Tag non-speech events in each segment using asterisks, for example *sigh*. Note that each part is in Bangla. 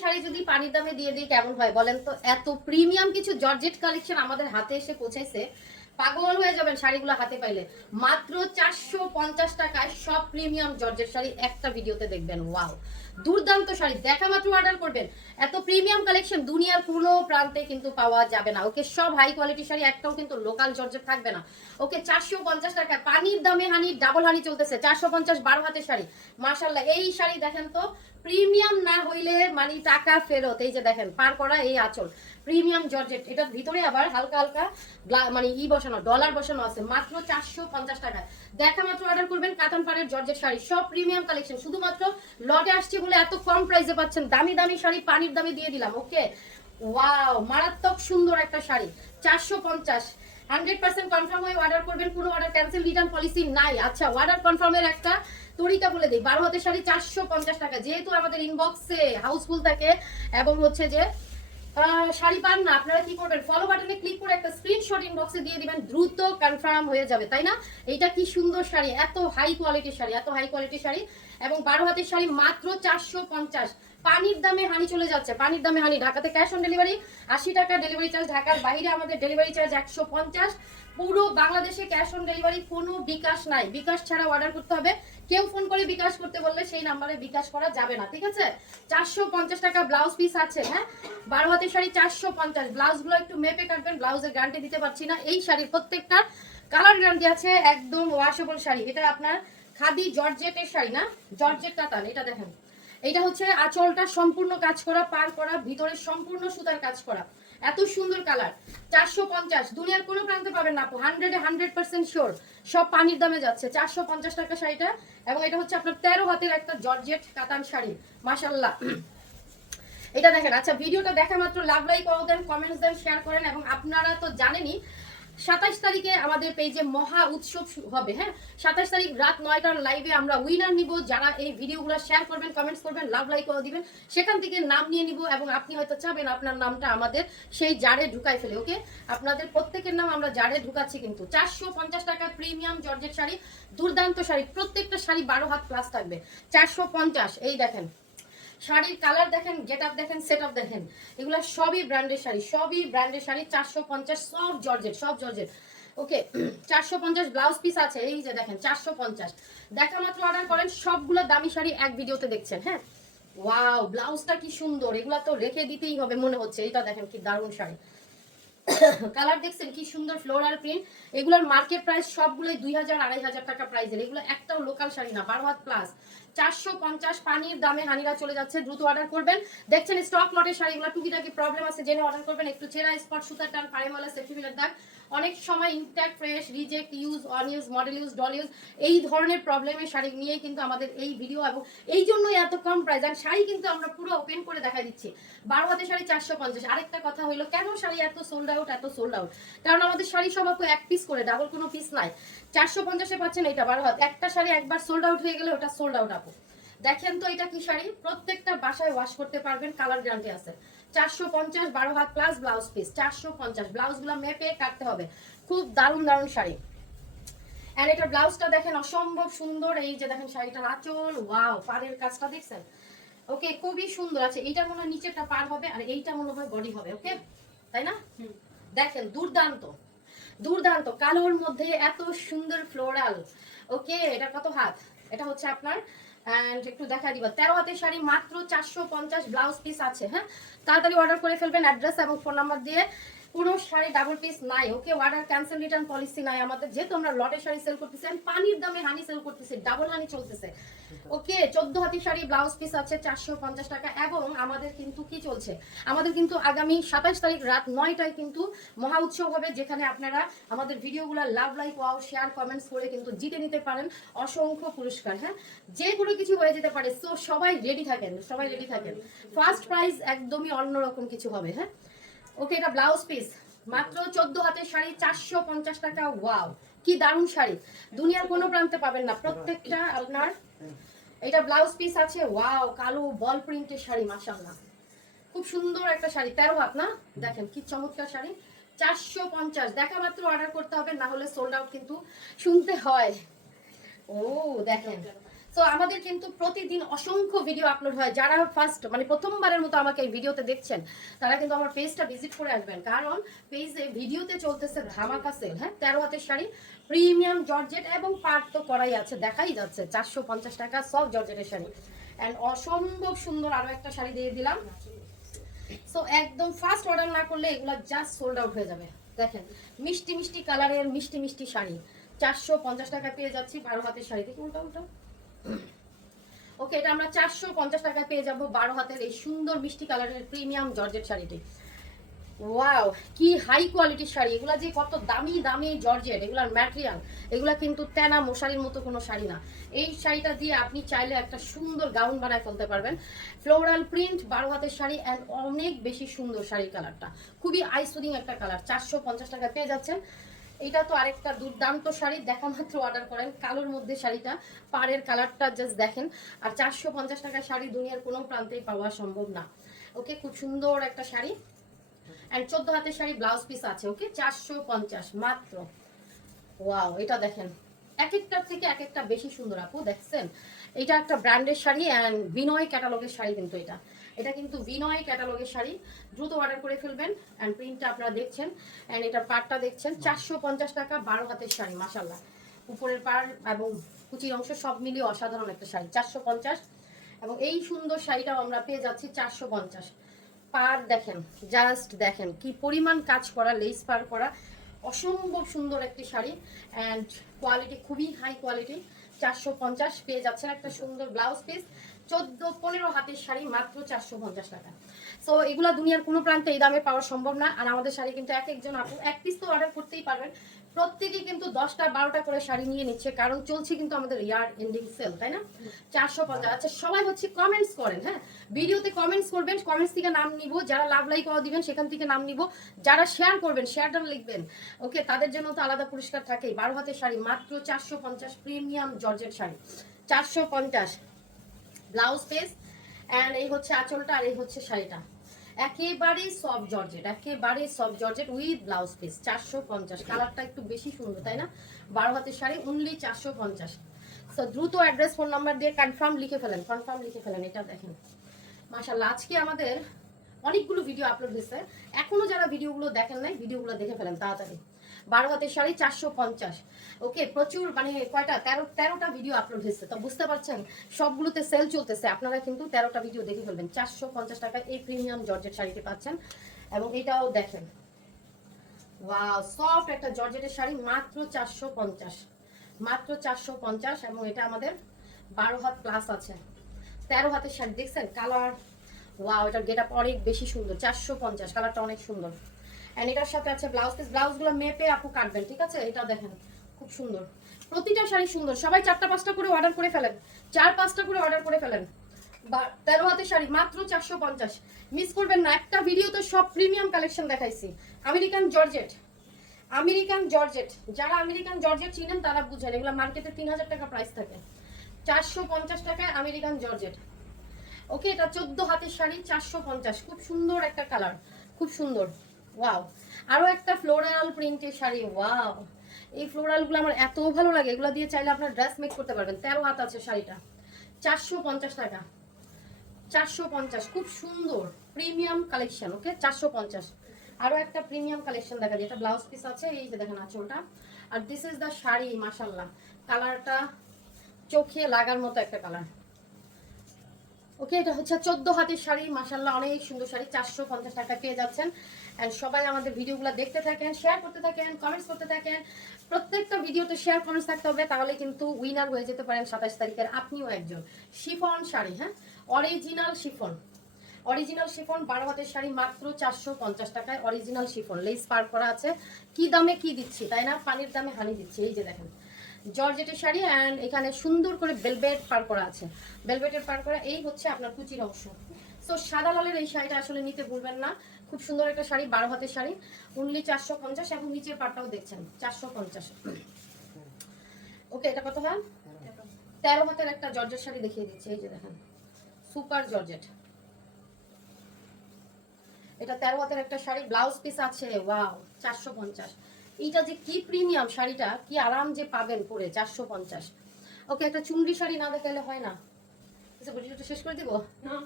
শাড়ি যদি পানির দামে দিয়ে দিই, কেমন হয় বলেন তো? এত প্রিমিয়াম কিছু জর্জেট কালেকশন আমাদের হাতে এসে পৌঁছাইছে। পাগল হয়ে যাবেন শাড়িগুলো হাতে পাইলে। মাত্র চারশো পঞ্চাশ টাকায় সব প্রিমিয়াম জর্জেট শাড়ি একটা ভিডিওতে দেখবেন। ওয়াও দুর্দান্ত শাড়ি। দেখা মাত্র অর্ডার করবেন। এত প্রিমিয়াম কালেকশন দুনিয়ার কোনো প্রান্তে কিন্তু পাওয়া যাবে না। ওকে সব হাই কোয়ালিটি শাড়ি, একটাও কিন্তু লোকাল জর্জেট থাকবে না। ওকে চারশো পঞ্চাশ টাকা পানির দামে হানি ডাবল হানি চলতেছে। চারশো পঞ্চাশ বারো হাতের শাড়ি। মার্শাল্লাহ এই শাড়ি দেখেন তো প্রিমিয়াম না হইলে মানে টাকা ফেরত। এই যে দেখেন, পার করা এই আঁচল। প্রিমিয়াম জর্জেট এটার ভিতরে আবার হালকা হালকা মানে ই বসানো ডলার বসানো আছে। মাত্র চারশো পঞ্চাশ টাকায়। দেখা মাত্র অর্ডার করবেন কাতান পাড়ের জর্জেট শাড়ি। সব প্রিমিয়াম কালেকশন শুধুমাত্র লটে আসছে বলে এত কম প্রাইসে পাচ্ছেন। দামি দামি শাড়ি, পানির দামে দিয়ে দিলাম ওকে ওয়াও মারাত্মক সুন্দর একটা শাড়ি, চারশো পঞ্চাশ। হান্ড্রেড পার্সেন্ট কনফার্ম হয়ে অর্ডার করবেন, কোনো অর্ডার ক্যান্সেল রিটার্ন পলিসি নাই। আচ্ছা অর্ডার কনফার্মের একটা তরিকা বলে দিই। বারো হাতের শাড়ি চারশো পঞ্চাশ টাকা, যেহেতু আমাদের ইনবক্সে হাউসফুল থাকে, এবং হচ্ছে যে শাড়ি পান না, আপনারা কি করবেন? ফলো বাটনে ক্লিক করে একটা স্ক্রিনশট ইনবক্সে দিয়ে দিবেন, দ্রুত কনফার্ম হয়ে যাবে, তাই না? এটা কি সুন্দর শাড়ি, এত হাই কোয়ালিটির শাড়ি, এত হাই কোয়ালিটির শাড়ি, এবং বারো হাতের শাড়ি মাত্র চারশো পঞ্চাশ। পানির দামে হানি চলে যাচ্ছে। পানির দামে হানি। ঢাকাতে ক্যাশ অন ডেলিভারি আশি টাকা ডেলিভারি চার্জ ঢাকার বাইরে আমাদের ডেলিভারি চার্জ একশো পঞ্চাশ। পুরো বাংলাদেশে ক্যাশ অন ডেলিভারি কোনো বিকাশ নাই। বিকাশ ছাড়া অর্ডার করতে হবে। কেউ ফোন করে বিকাশ করতে বললে সেই নাম্বারে বিকাশ করা যাবে না, ঠিক আছে? চারশো পঞ্চাশ টাকা ব্লাউজ পিস আছে হ্যাঁ? বারো হাতের শাড়ি চারশো পঞ্চাশ। ব্লাউজগুলো একটু মেপে কাটবেন ব্লাউজের গ্যারান্টি দিতে পারছি না। এই শাড়ির প্রত্যেকটা কালার গ্যারান্টি আছে, একদম ওয়াশেবল শাড়ি। এটা আপনার খাদি জর্জেটের শাড়ি না? জর্জেট কাতান, এটা দেখেন। এটা হচ্ছে আঁচলটা সম্পূর্ণ কাজ করা, পার করা, ভিতরে সম্পূর্ণ সুতার কাজ করা। এত সুন্দর কালার। চারশো পঞ্চাশ। দুনিয়ার কোনো প্রান্তে পাবেন না হান্ড্রেডে হান্ড্রেড পার্সেন্ট শিওর। সব পানির দামে যাচ্ছে। চারশো পঞ্চাশ টাকা শাড়িটা। এবং এটা হচ্ছে আপনার তেরো হাতের একটা জর্জেট কাতান শাড়ি। মাসাল্লাহ এটা দেখেন। আচ্ছা ভিডিওটা দেখা মাত্র। লাভ, লাইক দেন কমেন্টস দেন শেয়ার করেন। এবং আপনারা তো জানেনই সাতাশ তারিখে আমাদের পেজে মহা উৎসব হবে হ্যাঁ? সাতাশ তারিখ রাত নয়টার লাইভে আমরা উইনার নিব। যারা এই ভিডিওগুলো শেয়ার করবেন কমেন্টস করবেন লাভ লাইক দিবেন, সেখান থেকে নাম নিয়ে নিব এবং আপনি হয়তো চাবেন আপনার নামটা আমাদের সেই জারে ঢুকাই ফেলে ওকে আপনাদের প্রত্যেকের নাম আমরা জারে ঢুকাচ্ছি কিন্তু। চারশো পঞ্চাশ টাকা প্রিমিয়াম জর্জেট শাড়ি, দুর্দান্ত শাড়ি, প্রত্যেকটা শাড়ি বারো হাত প্লাস থাকবে। চারশো পঞ্চাশ, এই দেখেন। শাড়ির কালার দেখেন গেট আপ দেখেন সেট আপ দেখেন, এগুলো সবই ব্র্যান্ডের শাড়ি, সবই ব্র্যান্ডের শাড়ি, চারশো পঞ্চাশ, সব জর্জেট সব জর্জেট। ওকে, *clears throat* চারশো পঞ্চাশ ব্লাউজ পিস আছে, এই যে দেখেন, চারশো পঞ্চাশ। দেখা মাত্র অর্ডার করেন, সবগুলো দামি শাড়ি এক ভিডিওতে দেখছেন হ্যাঁ? ওয়াও, ব্লাউজটা কি সুন্দর, এগুলা তো রেখে দিতেই হবে মনে হচ্ছে এটা দেখেন কি দারুণ শাড়ি। *coughs* কালার দেখছেন, কি সুন্দর ফ্লোরাল প্রিন্ট, এগুলোর মার্কেট প্রাইস সবগুলোই দুই হাজার, আড়াই হাজার টাকা প্রাইসের এগুলো একটাও লোকাল শাড়ি না, বারো হাত প্লাস চারশো পঞ্চাশ পানির দামে হানিরা চলে যাচ্ছে, দ্রুত অর্ডার করবেন। দেখছেন স্টক লটের শাড়িগুলো টুকিটাকি প্রবলেম আছে, জেনে অর্ডার করবেন। একটু চেরা স্পট সুতার টান, পাড়েমালা সেফটিমিলের দাগ। অনেক সময় intact fresh reject use on model use doll use এই ধরনের প্রবলেমের শাড়ি নিয়েই কিন্তু আমাদের এই ভিডিও এবং এই জন্যই এত কম প্রাইস আর শাড়ি কিন্তু আমরা পুরো ওপেন করে দেখা দিচ্ছি। বারো হাতে শাড়ি চারশো পঞ্চাশ। আরেকটা কথা হলো কেন শাড়ি এত সোল্ড আউট এত সোল্ড আউট কারণ আমাদের শাড়ি সব এক পিস করে ডাবল কোনো পিস নাই। চারশো পঞ্চাশে পাচ্ছেন এটা বারো হাত একটা শাড়ি একবার সোল্ড আউট হয়ে গেলে ওটা সোল্ড আউট দেখেন তো এটা কি শাড়ি? প্রত্যেকটা বাসায় ওয়াশ করতে পারবেন কালার গ্যারান্টি আছে। চারশো পঞ্চাশ বারো হাত প্লাস ব্লাউজ পিস চারশো পঞ্চাশ। ব্লাউজগুলো মেপে কাটতে হবে। খুব দারুণ দারুণ শাড়ি। এন্ড এটার ব্লাউজটা দেখেন অসম্ভব সুন্দর। এই যে দেখেন শাড়িটার আঁচল ওয়াও পাড়ের কাজটা দেখছেন? ওকে খুবই সুন্দর। আছে এইটা মনে হয় নিচেরটা পার হবে আর এইটা মনে হয় বডি হবে ওকে তাই না? দেখেন দুর্দান্ত। দুর্দান্ত। কালোর মধ্যে এত সুন্দর ফ্লোরাল ওকে এটা কত হাত? এটা হচ্ছে আপনার অ্যান্ড একটু দেখা দিব। তেরো হাতের শাড়ি, মাত্র চারশো পঞ্চাশ ব্লাউজ পিস আছে হ্যাঁ? তাড়াতাড়ি অর্ডার করে ফেলবেন অ্যাড্রেস এবং ফোন নাম্বার দিয়ে। কোনো শাড়ি ডাবল পিস নাই okay order cancel return policy নাই আমাদের। যেহেতু আমরা লটের শাড়ি সেল করতেছি পানির দামে হানি সেল করতেছি ডাবল হানি চলতেছে। ওকে, চোদ্দ হাতি শাড়ি ব্লাউজ পিস আছে, চারশো পঞ্চাশ টাকা। এবং আমাদের কিন্তু কি চলছে? আমাদের কিন্তু আগামী সাতাশ তারিখ রাত কিন্তু মহা উৎসব হবে, যেখানে আপনারা আমাদের ভিডিওগুলো love like wow share comments করে কিন্তু জিতে নিতে পারেন অসংখ্য পুরস্কার হ্যাঁ? যে কোনো কিছু হয়ে যেতে পারে। সো সবাই রেডি থাকেন, সবাই রেডি থাকেন। ফার্স্ট প্রাইজ একদমই অন্যরকম কিছু হবে হ্যাঁ? ওকে, এটা ব্লাউজ পিস মাত্র চোদ্দ হাতের শাড়ি, চারশো পঞ্চাশ টাকা ওয়াও কি দারুণ শাড়ি। দুনিয়ার কোনো প্রান্তে পাবেন না। প্রত্যেকটা আপনার এটা ব্লাউজ পিস আছে ওয়াও কালো বল প্রিন্টের শাড়ি মাশাল্লাহ খুব সুন্দর একটা শাড়ি, তেরো হাত না? দেখেন, কি চমৎকার শাড়ি। চারশো পঞ্চাশ, দেখা মাত্র অর্ডার করতে হবে, না হলে সোল্ড আউট কিন্তু শুনতে হয়। ও, দেখেন। তো আমাদের কিন্তু প্রতিদিন অসংখ্য ভিডিও আপলোড হয়। যারা ফার্স্ট মানে প্রথমবারের মতো আমাকে এই ভিডিওতে দেখছেন, তারা কিন্তু আমার পেজটা ভিজিট করে আসবেন। কারণ পেজে ভিডিওতে চলতেছে ধামাকা সেল হ্যাঁ? তেরো হাতের শাড়ি প্রিমিয়াম জর্জেট এবং পার্ট তো করাই আছে, দেখাই যাচ্ছে। চারশো পঞ্চাশ টাকা সব জর্জেটের শাড়ি। অ্যান্ড অসম্ভব সুন্দর আরও একটা শাড়ি দিয়ে দিলাম। সো একদম ফার্স্ট অর্ডার না করলে এগুলো জাস্ট সোল্ড আউট হয়ে যাবে। দেখেন, মিষ্টি মিষ্টি কালারের মিষ্টি মিষ্টি শাড়ি। চারশো পঞ্চাশ টাকা পেয়ে যাচ্ছি বারো হাতের শাড়ি দেখি উল্টা উল্টা ওকে এটা আমরা চারশো পঞ্চাশ টাকায় পেয়ে যাব বারো হাতের এই সুন্দর মিষ্টি কালারের প্রিমিয়াম জর্জেট শাড়িটি। ওয়াও কি হাই কোয়ালিটির শাড়ি। এগুলা যে কত দামি দামি জর্জেট, এগুলার ম্যাটেরিয়াল এগুলা কিন্তু তেনা মশারির মতো কোনো শাড়ি না। এই শাড়িটা দিয়ে আপনি চাইলে একটা সুন্দর গাউন বানায় ফেলতে পারবেন। ফ্লোরাল প্রিন্ট বারো হাতের শাড়ি অ্যান্ড অনেক বেশি সুন্দর শাড়ির কালারটা। খুবই আইসুদিং একটা কালার। চারশো পঞ্চাশ টাকা পেয়ে যাচ্ছেন। এটা তো আরেকটা দুর্দান্ত শাড়ি। দেখা মাত্র অর্ডার করেন, কালোর মধ্যে শাড়িটা, পাড়ের কালারটা জাস্ট দেখেন। আর চারশো পঞ্চাশ টাকার শাড়ি দুনিয়ার কোনো প্রান্তেই পাওয়া সম্ভব না। ওকে খুব সুন্দর একটা শাড়ি। অ্যান্ড চোদ্দ হাতের শাড়ি ব্লাউজ পিস আছে ওকে চারশো পঞ্চাশ, মাত্র। ওয়াও এটা দেখেন। এক একটার থেকে এক একটা বেশি সুন্দর, আপু, দেখছেন? এটা একটা ব্র্যান্ডের শাড়ি অ্যান্ড বিনয় ক্যাটালগের শাড়ি কিন্তু এটা। এটা কিন্তু বিনয় ক্যাটালগের শাড়ি। দ্রুত অর্ডার করে ফেলবেন অ্যান্ড প্রিন্টটা আপনারা দেখছেন অ্যান্ড এটার পাড়টা দেখছেন। চারশো পঞ্চাশ টাকা, বারো হাতের শাড়ি মাসাল্লাহ উপরের পাড় এবং কুচির অংশ সব মিলিয়ে অসাধারণ একটা শাড়ি, চারশো পঞ্চাশ। এবং এই সুন্দর শাড়িটাও আমরা পেয়ে যাচ্ছি চারশো পঞ্চাশ। পার দেখেন জাস্ট দেখেন কি পরিমাণ কাজ করা লেস পার করা। অসম্ভব সুন্দর একটি শাড়ি অ্যান্ড কোয়ালিটি খুবই হাই কোয়ালিটি চারশো পঞ্চাশ পেয়ে যাচ্ছেন একটা সুন্দর ব্লাউজ পিস চোদ্দ পনেরো হাতের শাড়ি মাত্র চারশো পঞ্চাশ টাকা। সো এগুলা দুনিয়ার কোনো প্রান্তে এই দামে পাওয়া সম্ভব না। আর আমাদের শাড়ি কিন্তু এক একজন আপু, এক পিস তো অর্ডার করতেই পারবেন। প্রত্যেকে কিন্তু দশটা বারোটা করে শাড়ি নিয়ে নিচ্ছে, কারণ চলছে কিন্তু আমাদের ইয়ার এন্ডিং সেল তাই না? চারশো পঞ্চাশ। আচ্ছা সবাই হচ্ছে কমেন্টস করেন হ্যাঁ? ভিডিওতে কমেন্টস করবেন কমেন্টস থেকে নাম নিব, যারা লাভ লাইক দিবেন, সেখান থেকে নাম নিব। যারা শেয়ার করবেন শেয়ারটা লিখবেন ওকে তাদের জন্য তো আলাদা পুরস্কার থাকেই। বারো হাতের শাড়ি, মাত্র চারশো পঞ্চাশ প্রিমিয়াম জর্জেট শাড়ি। চারশো পঞ্চাশ ব্লাউজ পিস অ্যান্ড এই হচ্ছে আঁচলটা, আর এই হচ্ছে শাড়িটা। একেবারে সফট জর্জেট একেবারে soft georgette with blouse piece চারশো পঞ্চাশ। কালারটা একটু বেশি সুন্দর, তাই না? বারো হাতের শাড়ি অনলি চারশো পঞ্চাশ। তো দ্রুত অ্যাড্রেস ফোন নাম্বার দিয়ে কনফার্ম লিখে ফেলেন কনফার্ম লিখে ফেলেন, এটা দেখেন। মাসাল আজকে আমাদের অনেকগুলো ভিডিও আপলোড হয়েছে। এখনও যারা ভিডিওগুলো দেখেন নাই ভিডিওগুলো দেখে ফেলেন, তাড়াতাড়ি। বারো হাতের শাড়ি, চারশো পঞ্চাশ। ওকে, প্রচুর মানে কয়টা? তেরো, তেরোটা ভিডিও আপলোড হয়েছে। তো বুঝতে পারছেন, সবগুলোতে সেল চলতেছে। আপনারা কিন্তু তেরোটা ভিডিও দেখে ফেলবেন। চারশো পঞ্চাশ টাকায় এই প্রিমিয়াম জর্জেট শাড়িটি পাচ্ছেন। এবং এটাও দেখেন। সফট একটা জর্জেটের শাড়ি, মাত্র চারশো পঞ্চাশ। মাত্র চারশো পঞ্চাশ, এবং এটা আমাদের বারো হাত প্লাস আছে। তেরো হাতের শাড়ি, দেখছেন? কালার ওয়াও গেট অনেক বেশি সুন্দর। চারশো পঞ্চাশ কালারটা অনেক সুন্দর। অ্যান্ড এটার সাথে আছে ব্লাউজ পিস ব্লাউজগুলো মেপে আপু কাটবেন, ঠিক আছে? এটা দেখেন, খুব সুন্দর। প্রতিটা শাড়ি সুন্দর। সবাই চারটা পাঁচটা করে অর্ডার করে ফেলেন। চার পাঁচটা করে অর্ডার করে ফেলেন। তেরো হাতের শাড়ি, মাত্র চারশো পঞ্চাশ। মিস করবেন না, একটা ভিডিওতে সব প্রিমিয়াম কালেকশন দেখাইছি। আমেরিকান জর্জেট আমেরিকান জর্জেট যারা আমেরিকান জর্জেট চিনেন, তারা বুঝেন, এগুলো মার্কেটে তিন হাজার টাকা প্রাইস থাকে। চারশো পঞ্চাশ টাকায় আমেরিকান জর্জেট ওকে এটা চোদ্দ হাতের শাড়ি, চারশো পঞ্চাশ। খুব সুন্দর একটা কালার খুব সুন্দর। ওয়াও আরও একটা ফ্লোরাল প্রিন্টের শাড়ি ওয়াও এই ফ্লোরালগুলো আমার এত ভালো লাগে, এগুলো দিয়ে চাইলে আপনার ড্রেস মেক করতে পারবেন। তেরো হাত আছে শাড়িটা। চারশো পঞ্চাশ টাকা। চারশো পঞ্চাশ, খুব সুন্দর। প্রিমিয়াম কালেকশন ওকে চারশো পঞ্চাশ। আরও একটা প্রিমিয়াম কালেকশন দেখা যায়। এটা ব্লাউজ পিস আছে, এই যে দেখেন আঁচলটা। আর দিস ইজ দ্য শাড়ি মাসাল্লাহ কালারটা চোখে লাগার মতো একটা কালার ওকে এটা হচ্ছে চোদ্দ হাতের শাড়ি মাসাল্লাহ অনেক সুন্দর শাড়ি। চারশো পঞ্চাশ টাকা পেয়ে যাচ্ছেন। অ্যান্ড সবাই আমাদের ভিডিওগুলো দেখতে থাকেন শেয়ার করতে থাকেন কমেন্টস করতে থাকেন। প্রত্যেকটা ভিডিওতে শেয়ার কমেন্টস থাকতে হবে, তাহলে কিন্তু উইনার হয়ে যেতে পারেন সাতাশ তারিখের আপনিও একজন। শিফন শাড়ি হ্যাঁ? Original chiffon. অরিজিনাল শিফন, বারো হাতের শাড়ি, মাত্র চারশো পঞ্চাশ টাকায় অরিজিনাল শিফন। লেস পার করা আছে। কি দামে কি দিচ্ছি, তাই না? পানির দামে হানি দিচ্ছি, এই যে দেখেন। জর্জেটের শাড়ি অ্যান্ড এখানে সুন্দর করে বেলবেট পার করা আছে। বেলবেটের পার করা, এই হচ্ছে আপনার কুচির অংশ। তো সাদা লালের এই শাড়িটা আসলে নিতে ভুলবেন না। খুব সুন্দর একটা শাড়ি, বারো হাতের শাড়ি। অনলি চারশো পঞ্চাশ এবং নিচের পাটটাও দেখছেন, চারশো পঞ্চাশ। ওকে এটা কত হয়? তেরো হাতের একটা জর্জেট শাড়ি দেখিয়ে দিচ্ছি, এই যে দেখেন। Super georgette. এটা তেরো হাতের একটা শাড়ি, ব্লাউজ পিস আছে ওয়াও চারশো পঞ্চাশ। এইটা যে কি প্রিমিয়াম শাড়িটা, কি আরাম যে পাবেন পরে, চারশো পঞ্চাশ। ওকে একটা চুনরি শাড়ি না দেখাইলে হয় না। আচ্ছা শেষ করে দিব? না।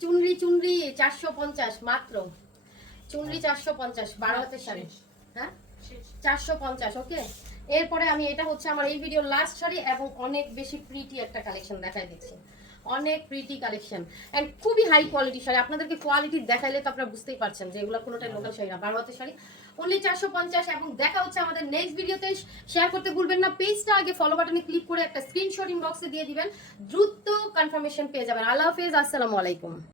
চুনরি চুনরি চারশো পঞ্চাশ মাত্র। চুনরি চারশো পঞ্চাশ বারো হাতের শাড়ি। হ্যাঁ? চারশো পঞ্চাশ ওকে? এরপরে আমি এটা হচ্ছে আমার এই ভিডিও লাস্ট শাড়ি এবং অনেক বেশি প্রিটি একটা কালেকশন দেখাই দিচ্ছি। অনেক প্রিটি কালেকশন অ্যান্ড খুবই হাই কোয়ালিটি শাড়ি। আপনাদেরকে কোয়ালিটি দেখাইলে তো আপনারা বুঝতেই পারছেন যে এগুলো কোনোটাই লোকাল শাড়ি না। বারো হাতের শাড়ি অনলি চারশো পঞ্চাশ এবং দেখা হচ্ছে আমাদের নেক্সট ভিডিওতে শেয়ার করতে ভুলবেন না পেজটা আগে ফলো বাটনে ক্লিক করে একটা স্ক্রিনশট ইনবক্সে দিয়ে দিবেন। দ্রুত কনফার্মেশন পেয়ে যাবেন। আল্লাহ হাফেজ, আসসালামু আলাইকুম।